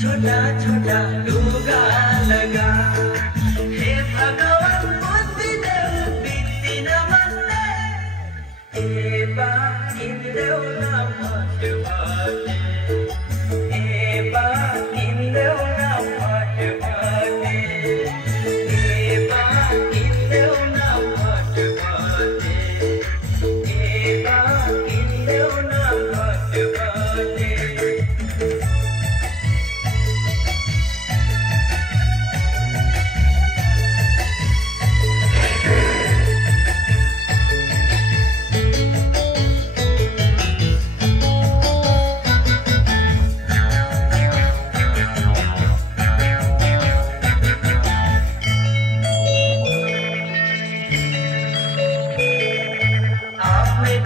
छोटा छोटा लुगा लगा हे भगवान बुद्धि देऊ बित्ती न मन्ने ए बा इंदेऊ न मटवाने ए बा इंदेऊ न मटवाने ए बा इंदेऊ न मटवाने ए बा इंदेऊ न मटवाने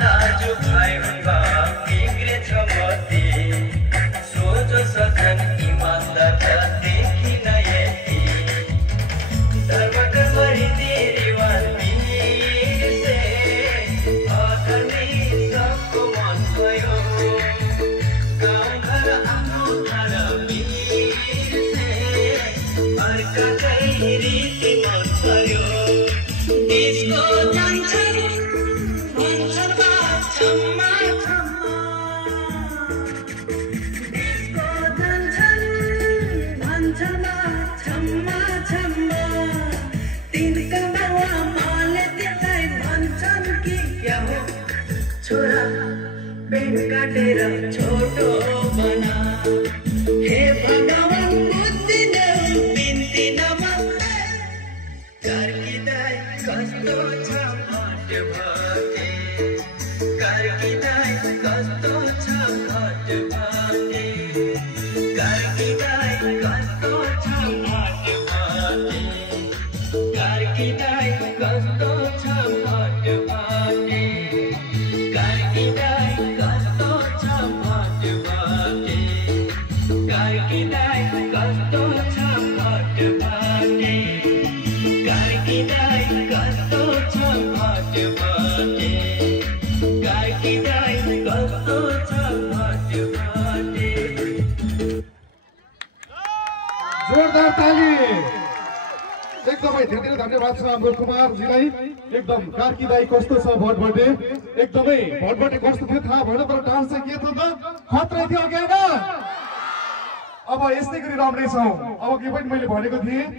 दाजु भाइ हुँदा बिग्रेछ मती सोझो सजन इमान्दार देखिन यति धर्म रीति रिवाज बिर्से अधर्मी सबको मन भयो गाउँघर आफ्नो घर बिर्से अर्काकै रीति मन पर्यो त्यसको जान्छ छोरा पेट काटेर छोटो बना हे भगवान बुद्धि देऊ बिन्ती नमन्ने कार्कीदाई कस्तो छ भटभाटे कार्कीदाई कस्तो छ भटभाटे कार्कीदाई कस्तो छ भटभाटे कार्कीदाई कस्तो छ भटभाटे जोरदार ताली एकदमै धेरै धन्यवाद छ हाम्रो कुमारजीलाई एकदम कार्कीदाई कस्तो छ भटभटे एकदमै भटभटे कस्तो थियो थाहा भएन तर डान्स चाहिँ के थियो त खत्रै थियो के हैन अब यस्तै गरी रम्ने छौं अब के पनि मैले भनेको थिएँ